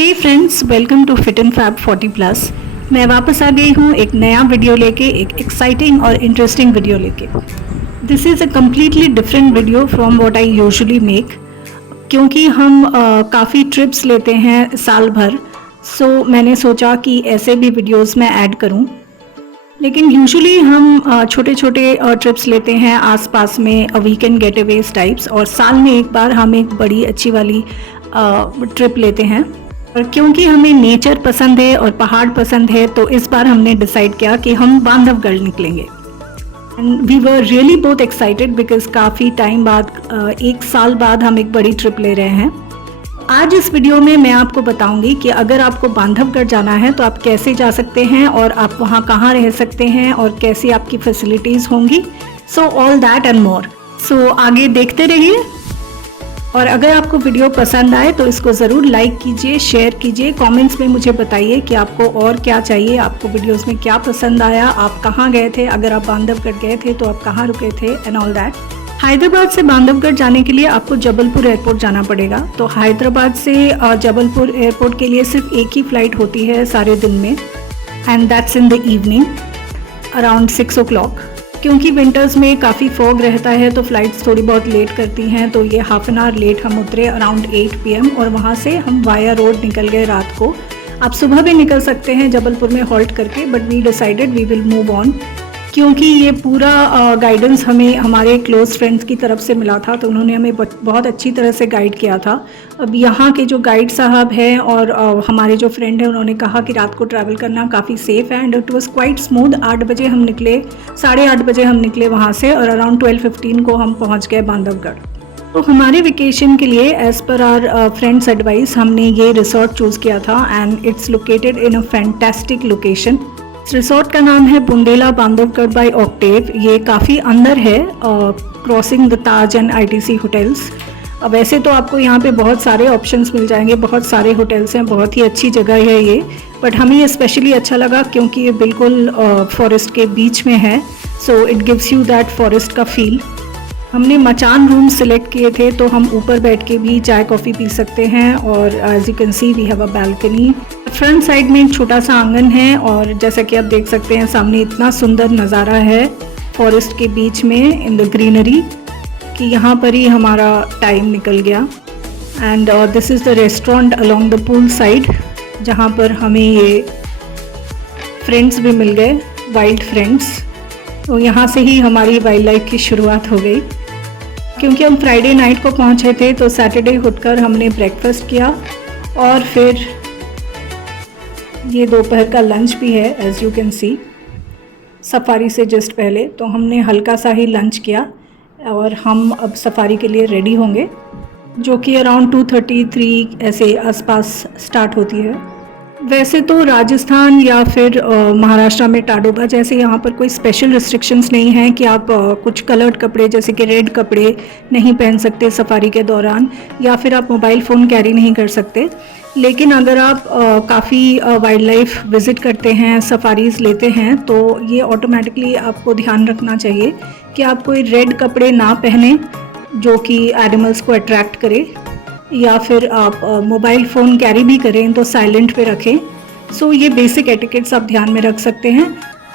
Hey friends, welcome to fit and fab 40+। मैं वापस आ गई हूँ एक नया वीडियो लेके, एक एक्साइटिंग और इंटरेस्टिंग वीडियो लेके। This is a completely different video from what I usually make, क्योंकि हम काफ़ी ट्रिप्स लेते हैं साल भर। सो मैंने सोचा कि ऐसे भी वीडियोस मैं ऐड करूँ। लेकिन यूजुअली हम छोटे छोटे ट्रिप्स लेते हैं आसपास में, वीकेंड गेटअवेज टाइप्स, और साल में एक बार हम एक बड़ी अच्छी वाली ट्रिप लेते हैं। और क्योंकि हमें नेचर पसंद है और पहाड़ पसंद है, तो इस बार हमने डिसाइड किया कि हम बांधवगढ़ निकलेंगे। एंड वी वर रियली बहुत एक्साइटेड बिकॉज काफ़ी टाइम बाद, 1 साल बाद हम एक बड़ी ट्रिप ले रहे हैं। आज इस वीडियो में मैं आपको बताऊंगी कि अगर आपको बांधवगढ़ जाना है तो आप कैसे जा सकते हैं और आप वहाँ कहाँ रह सकते हैं और कैसी आपकी फैसिलिटीज़ होंगी। So all that and more. So आगे देखते रहिए, और अगर आपको वीडियो पसंद आए तो इसको ज़रूर लाइक कीजिए, शेयर कीजिए, कमेंट्स में मुझे बताइए कि आपको और क्या चाहिए, आपको वीडियोस में क्या पसंद आया, आप कहाँ गए थे, अगर आप बांधवगढ़ गए थे तो आप कहाँ रुके थे, एंड ऑल दैट। हैदराबाद से बांधवगढ़ जाने के लिए आपको जबलपुर एयरपोर्ट जाना पड़ेगा। तो हैदराबाद से जबलपुर एयरपोर्ट के लिए सिर्फ एक ही फ़्लाइट होती है सारे दिन में, and that's in the evening around 6 o'clock। क्योंकि विंटर्स में काफ़ी फॉग रहता है तो फ़्लाइट्स थोड़ी बहुत लेट करती हैं, तो ये हाफ एन आवर लेट हम उतरे अराउंड 8 PM, और वहाँ से हम वाया रोड निकल गए रात को। आप सुबह भी निकल सकते हैं जबलपुर में हॉल्ट करके, but we decided we will move on, क्योंकि ये पूरा गाइडेंस हमें हमारे क्लोज़ फ्रेंड्स की तरफ से मिला था, तो उन्होंने हमें बहुत अच्छी तरह से गाइड किया था। अब यहाँ के जो गाइड साहब हैं और हमारे जो फ्रेंड हैं, उन्होंने कहा कि रात को ट्रैवल करना काफ़ी सेफ़ है, and it was quite smooth. 8 बजे हम निकले, 8:30 बजे हम निकले वहाँ से, और अराउंड 12:15 को हम पहुँच गए बांधवगढ़। तो हमारे वेकेशन के लिए as per hour friends advice हमने ये रिसोर्ट चूज़ किया था, and it's located in a fantastic location. इस रिसोर्ट का नाम है बुंदेला बांधवगढ़ बाय ऑक्टेव। ये काफ़ी अंदर है, crossing the Taj and ITC hotels. अब वैसे तो आपको यहाँ पे बहुत सारे ऑप्शंस मिल जाएंगे, बहुत सारे होटल्स हैं, बहुत ही अच्छी जगह है ये, बट हमें ये स्पेशली अच्छा लगा क्योंकि ये बिल्कुल फॉरेस्ट के बीच में है, so it gives you that forest का फील। हमने मचान रूम सिलेक्ट किए थे, तो हम ऊपर बैठ के भी चाय कॉफ़ी पी सकते हैं, और as you can see we have a balcony. Front side में एक छोटा सा आंगन है, और जैसा कि आप देख सकते हैं सामने इतना सुंदर नज़ारा है फॉरेस्ट के बीच में इन द ग्रीनरी, कि यहाँ पर ही हमारा टाइम निकल गया। And this is the restaurant along the pool side, जहाँ पर हमें ये फ्रेंड्स भी मिल गए, वाइल्ड फ्रेंड्स। तो यहाँ से ही हमारी वाइल्ड लाइफ की शुरुआत हो गई। क्योंकि हम फ्राइडे नाइट को पहुँचे थे, तो सैटरडे उठकर हमने ब्रेकफास्ट किया, और फिर ये दोपहर का लंच भी है as you can C, safari से जस्ट पहले। तो हमने हल्का सा ही लंच किया, और हम अब सफारी के लिए रेडी होंगे, जो कि अराउंड 2:33 ऐसे आसपास स्टार्ट होती है। वैसे तो राजस्थान या फिर महाराष्ट्र में टाडोबा जैसे यहाँ पर कोई स्पेशल रिस्ट्रिक्शंस नहीं हैं कि आप कुछ कलर्ड कपड़े जैसे कि रेड कपड़े नहीं पहन सकते सफारी के दौरान, या फिर आप मोबाइल फ़ोन कैरी नहीं कर सकते। लेकिन अगर आप काफ़ी वाइल्ड लाइफ विज़िट करते हैं, सफारीज़ लेते हैं, तो ये ऑटोमेटिकली आपको ध्यान रखना चाहिए कि आप कोई रेड कपड़े ना पहने जो कि एनिमल्स को अट्रैक्ट करे, या फिर आप मोबाइल फ़ोन कैरी भी करें तो साइलेंट पे रखें। सो ये बेसिक एटिकेट्स आप ध्यान में रख सकते हैं,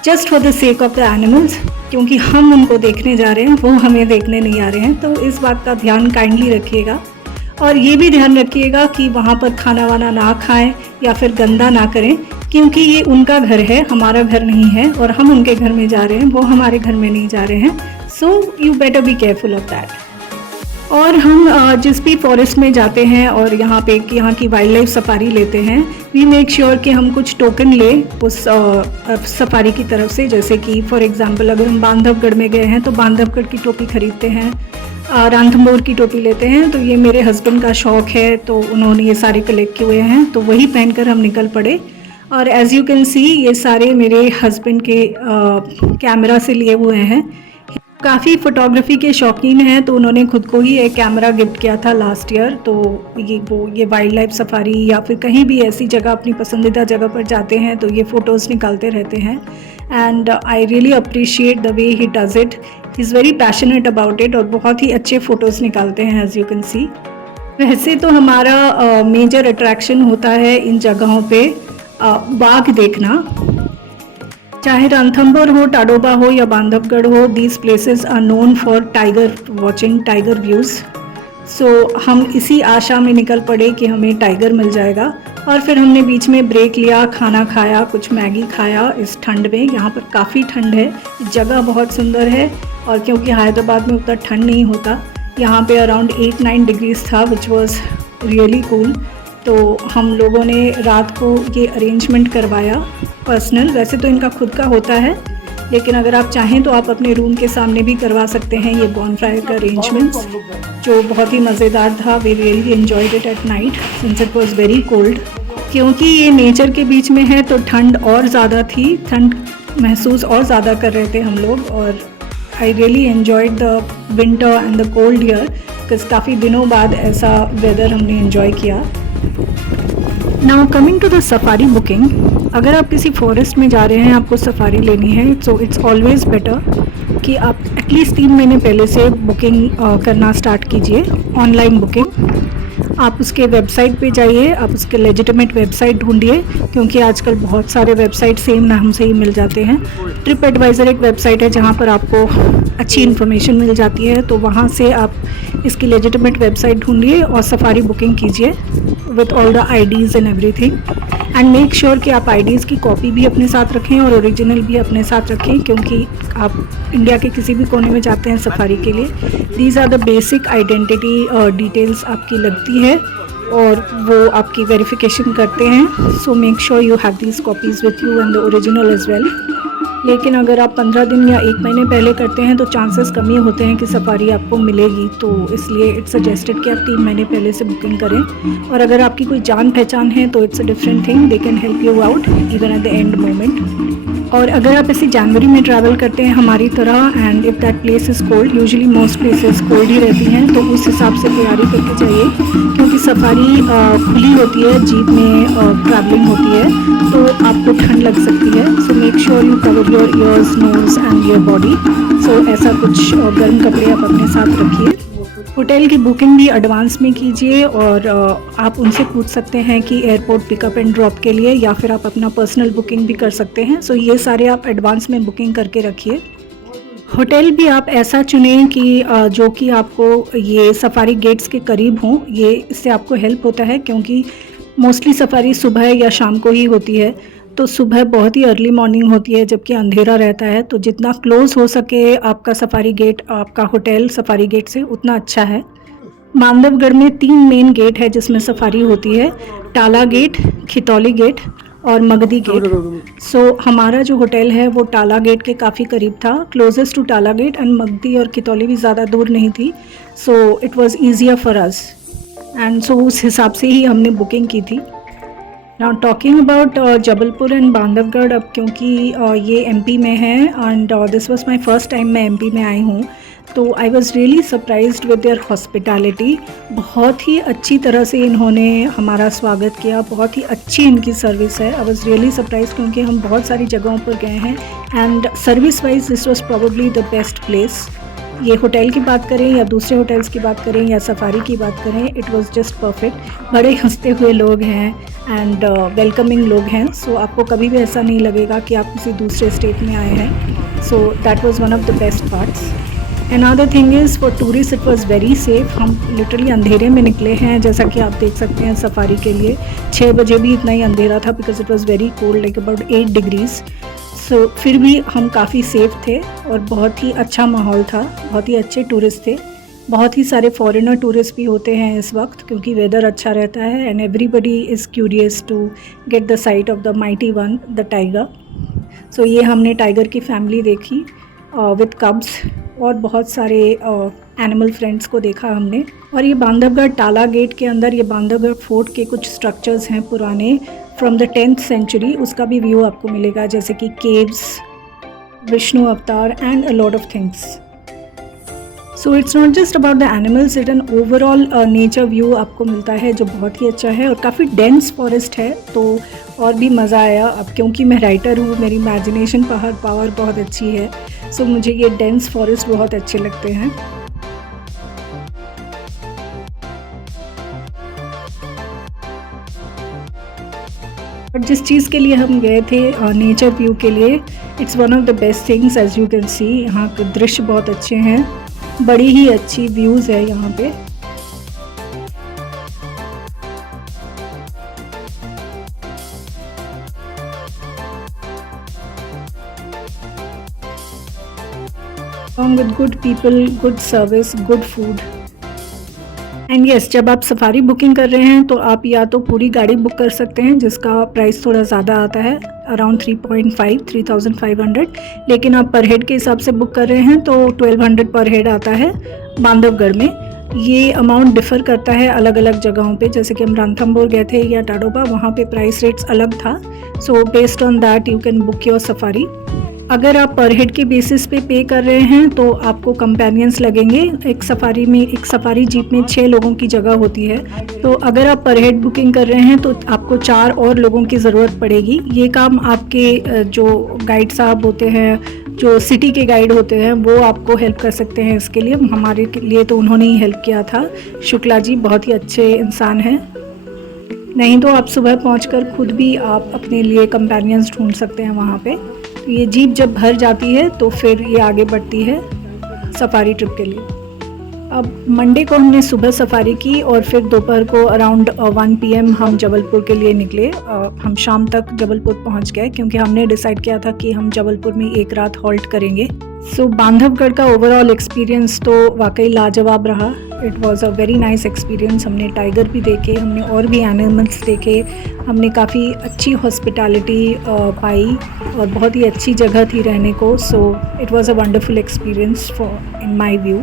just for the sake of the animals, क्योंकि हम उनको देखने जा रहे हैं, वो हमें देखने नहीं आ रहे हैं। तो इस बात का ध्यान काइंडली रखिएगा, और ये भी ध्यान रखिएगा कि वहाँ पर खाना वाना ना खाएं या फिर गंदा ना करें, क्योंकि ये उनका घर है, हमारा घर नहीं है, और हम उनके घर में जा रहे हैं, वो हमारे घर में नहीं जा रहे हैं। So you better be careful of that. और हम जिस भी फॉरेस्ट में जाते हैं और यहाँ की वाइल्ड लाइफ सफारी लेते हैं, वी मेक श्योर कि हम कुछ टोकन लें उस सफारी की तरफ से। जैसे कि फॉर एग्जांपल अगर हम बांधवगढ़ में गए हैं तो बांधवगढ़ की टोपी खरीदते हैं, रणथंभौर की टोपी लेते हैं। तो ये मेरे हस्बैंड का शौक़ है, तो उन्होंने ये सारे कलेक्ट किए हुए हैं, तो वही पहनकर हम निकल पड़े। और एज़ यू कैन सी ये सारे मेरे हस्बैंड के कैमरा से लिए हुए हैं। काफ़ी फ़ोटोग्राफी के शौकीन हैं, तो उन्होंने खुद को ही एक कैमरा गिफ्ट किया था लास्ट ईयर। तो ये वाइल्ड लाइफ सफारी या फिर कहीं भी ऐसी जगह अपनी पसंदीदा जगह पर जाते हैं तो ये फ़ोटोज़ निकालते रहते हैं, and I really appreciate the way he does it. He is very passionate about it, और बहुत ही अच्छे फ़ोटोज़ निकालते हैं एज़ यू कैन सी। वैसे तो हमारा मेजर अट्रैक्शन होता है इन जगहों पे बाघ देखना। चाहे रणथंभौर हो, टाडोबा हो या बांधवगढ़ हो, these places are known for tiger watching, tiger views. So हम इसी आशा में निकल पड़े कि हमें टाइगर मिल जाएगा, और फिर हमने बीच में ब्रेक लिया, खाना खाया, कुछ मैगी खाया इस ठंड में। यहाँ पर काफ़ी ठंड है, जगह बहुत सुंदर है, और क्योंकि हैदराबाद में उतना ठंड नहीं होता, यहाँ पे अराउंड 8-9 डिग्रीज था, विच वॉज रियली कूल। तो हम लोगों ने रात को ये अरेंजमेंट करवाया पर्सनल। वैसे तो इनका खुद का होता है, लेकिन अगर आप चाहें तो आप अपने रूम के सामने भी करवा सकते हैं ये बॉनफायर का अरेंजमेंट्स, जो बहुत ही मज़ेदार था। We really enjoyed it at night since it was very cold. क्योंकि ये नेचर के बीच में है तो ठंड और ज़्यादा थी, ठंड महसूस और ज़्यादा कर रहे थे हम लोग। और I really enjoyed the winter and the cold year, because काफ़ी दिनों बाद ऐसा वेदर हमने एंजॉय किया। Now coming to the safari booking, अगर आप किसी फॉरेस्ट में जा रहे हैं, आपको सफारी लेनी है, सो इट्स ऑलवेज़ बेटर कि आप एटलीस्ट 3 महीने पहले से बुकिंग करना स्टार्ट कीजिए, ऑनलाइन बुकिंग। आप उसके वेबसाइट पे जाइए, आप उसके लेजिटिमेट वेबसाइट ढूंढिए, क्योंकि आजकल बहुत सारे वेबसाइट सेम नाम से ही मिल जाते हैं। ट्रिप एडवाइज़र एक वेबसाइट है जहाँ पर आपको अच्छी इन्फॉर्मेशन मिल जाती है, तो वहाँ से आप इसकी लेजिटिमेट वेबसाइट ढूंढिए और सफारी बुकिंग कीजिए with all the IDs and everything. And make sure कि आप IDs की कॉपी भी अपने साथ रखें और ओरिजिनल भी अपने साथ रखें, क्योंकि आप इंडिया के किसी भी कोने में जाते हैं सफारी के लिए, these are the basic identity details आपकी लगती है और वो आपकी वेरिफिकेशन करते हैं। So make sure you have these copies with you and the original as well. लेकिन अगर आप 15 दिन या 1 महीने पहले करते हैं तो चांसेस कम ही होते हैं कि सफारी आपको मिलेगी, तो इसलिए इट्स सजेस्टेड कि आप 3 महीने पहले से बुकिंग करें। और अगर आपकी कोई जान पहचान है तो it's a different thing, they can help you out even at the end moment. और अगर आप ऐसे जनवरी में ट्रैवल करते हैं हमारी तरह, and if that place is cold, usually most places cold ही रहती हैं, तो उस हिसाब से तैयारी करके जाइए, क्योंकि सफारी खुली होती है, जीप में ट्रैवलिंग होती है, तो आपको ठंड लग सकती है। So make sure you cover your ears, nose and your body. So ऐसा कुछ गर्म कपड़े आप अपने साथ रखिए। होटल की बुकिंग भी एडवांस में कीजिए, और आप उनसे पूछ सकते हैं कि एयरपोर्ट पिकअप एंड ड्रॉप के लिए, या फिर आप अपना पर्सनल बुकिंग भी कर सकते हैं। सो ये सारे आप एडवांस में बुकिंग करके रखिए। होटल भी आप ऐसा चुनें कि जो कि आपको ये सफारी गेट्स के करीब हों। ये इससे आपको हेल्प होता है, क्योंकि मोस्टली सफारी सुबह या शाम को ही होती है, तो सुबह बहुत ही अर्ली मॉर्निंग होती है जबकि अंधेरा रहता है, तो जितना क्लोज हो सके आपका सफारी गेट आपका होटल सफारी गेट से, उतना अच्छा है। बांधवगढ़ में 3 मेन गेट है जिसमें सफारी होती है, टाला गेट, खितौली गेट और मगदी गेट। सो हमारा जो होटल है वो टाला गेट के काफ़ी करीब था, क्लोजेस्ट टू टाला गेट, एंड मगदी और खितौली भी ज़्यादा दूर नहीं थी, so it was easier for us, and so उस हिसाब से ही हमने बुकिंग की थी। Now talking about Jabalpur and Bandhavgarh, अब क्योंकि ये MP में है, and this was my first time मैं MP में आई हूँ, तो I was really surprised with their hospitality. बहुत ही अच्छी तरह से इन्होंने हमारा स्वागत किया, बहुत ही अच्छी इनकी सर्विस है। आई वाज रियली सरप्राइज्ड, क्योंकि हम बहुत सारी जगहों पर गए हैं, and service wise this was probably the best place. ये होटल की बात करें या दूसरे होटल्स की बात करें या सफारी की बात करें, इट वाज जस्ट परफेक्ट। बड़े हंसते हुए लोग हैं एंड वेलकमिंग लोग हैं, सो आपको कभी भी ऐसा नहीं लगेगा कि आप किसी दूसरे स्टेट में आए हैं। So that was one of the best parts. Another thing is for tourist it was very safe. हम लिटरली अंधेरे में निकले हैं, जैसा कि आप देख सकते हैं सफारी के लिए 6 बजे भी इतना ही अंधेरा था, because it was very cold, like about 8 degrees. So फिर भी हम काफ़ी सेफ थे और बहुत ही अच्छा माहौल था, बहुत ही अच्छे टूरिस्ट थे। बहुत ही सारे फॉरेनर टूरिस्ट भी होते हैं इस वक्त, क्योंकि वेदर अच्छा रहता है, and everybody is curious to get the sight of the mighty one, the tiger. So ये हमने टाइगर की फैमिली देखी विद कब्स, और बहुत सारे एनिमल फ्रेंड्स को देखा हमने। और ये बांधवगढ़ टाला गेट के अंदर ये बांधवगढ़ फोर्ट के कुछ स्ट्रक्चर्स हैं पुराने फ्रॉम द 10th सेंचुरी, उसका भी व्यू आपको मिलेगा, जैसे कि केव्स, विष्णु अवतार and a lot of things. So it's not just about the animals, it an overall nature view आपको मिलता है जो बहुत ही अच्छा है, और काफ़ी डेंस फॉरेस्ट है, तो और भी मज़ा आया। अब क्योंकि मैं राइटर हूँ, मेरी इमेजिनेशन पावर बहुत अच्छी है, सो मुझे ये डेंस फॉरेस्ट बहुत अच्छे लगते हैं। बट जिस चीज़ के लिए हम गए थे नेचर व्यू के लिए, it's one of the best things as you can see. यहाँ के दृश्य बहुत अच्छे हैं, बड़ी ही अच्छी व्यूज़ है यहाँ पे। along with good people, good service, good food. And yes, जब आप सफारी बुकिंग कर रहे हैं तो आप या तो पूरी गाड़ी बुक कर सकते हैं जिसका प्राइस थोड़ा ज़्यादा आता है, अराउंड 3,500, लेकिन आप पर हेड के हिसाब से बुक कर रहे हैं तो 1,200 पर हेड आता है बांधवगढ़ में। ये अमाउंट डिफ़र करता है अलग अलग जगहों पे, जैसे कि हम रणथंबोर गए थे या टाडोबा, वहाँ पे प्राइस रेट्स अलग था। So based on that you can book your safari. अगर आप पर हेड के बेसिस पे कर रहे हैं तो आपको कंपेनियंस लगेंगे। एक सफारी जीप में 6 लोगों की जगह होती है, तो अगर आप पर हेड बुकिंग कर रहे हैं तो आपको 4 और लोगों की ज़रूरत पड़ेगी। ये काम आपके जो गाइड साहब होते हैं, जो सिटी के गाइड होते हैं, वो आपको हेल्प कर सकते हैं इसके लिए। हमारे लिए तो उन्होंने ही हेल्प किया था। शुक्ला जी बहुत ही अच्छे इंसान हैं। नहीं तो आप सुबह पहुंचकर खुद भी आप अपने लिए कंपेनियंस ढूंढ सकते हैं वहाँ पे। ये जीप जब भर जाती है तो फिर ये आगे बढ़ती है सफारी ट्रिप के लिए। अब मंडे को हमने सुबह सफारी की और फिर दोपहर को अराउंड 1 PM हम जबलपुर के लिए निकले। हम शाम तक जबलपुर पहुंच गए क्योंकि हमने डिसाइड किया था कि हम जबलपुर में एक रात हॉल्ट करेंगे। सो बांधवगढ़ का ओवरऑल एक्सपीरियंस तो वाकई लाजवाब रहा। It was a very nice experience. हमने टाइगर भी देखे, हमने और भी एनिमल्स देखे, हमने काफ़ी अच्छी हॉस्पिटैलिटी पाई और बहुत ही अच्छी जगह थी रहने को। So it was a wonderful experience for in my view.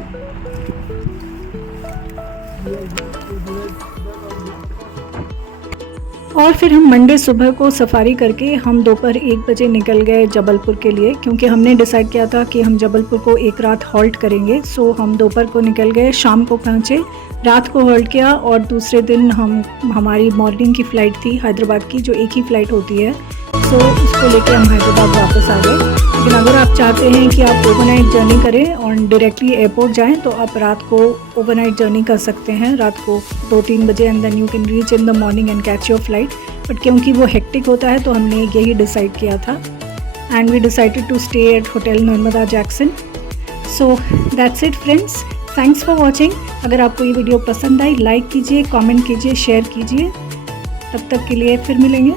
और फिर हम मंडे सुबह को सफारी करके हम दोपहर 1 बजे निकल गए जबलपुर के लिए, क्योंकि हमने डिसाइड किया था कि हम जबलपुर को एक रात हॉल्ट करेंगे। सो हम दोपहर को निकल गए, शाम को पहुँचे, रात को हॉल्ट किया और दूसरे दिन हमारी मॉर्निंग की फ़्लाइट थी हैदराबाद की, जो एक ही फ़्लाइट होती है। सो उसको लेके हम हैदराबाद वापस आ गए। लेकिन अगर आप चाहते हैं कि आप ओवरनाइट जर्नी करें और डायरेक्टली एयरपोर्ट जाएं तो आप रात को ओवरनाइट जर्नी कर सकते हैं, रात को 2-3 बजे, and then you can reach in the morning and catch your flight. But क्योंकि वो हेक्टिक होता है तो हमने यही डिसाइड किया था and we decided to stay at hotel Narmada Jackson. So that's it friends, thanks for watching. अगर आपको ये वीडियो पसंद आई, लाइक कीजिए, कॉमेंट कीजिए, शेयर कीजिए। तब तक के लिए फिर मिलेंगे।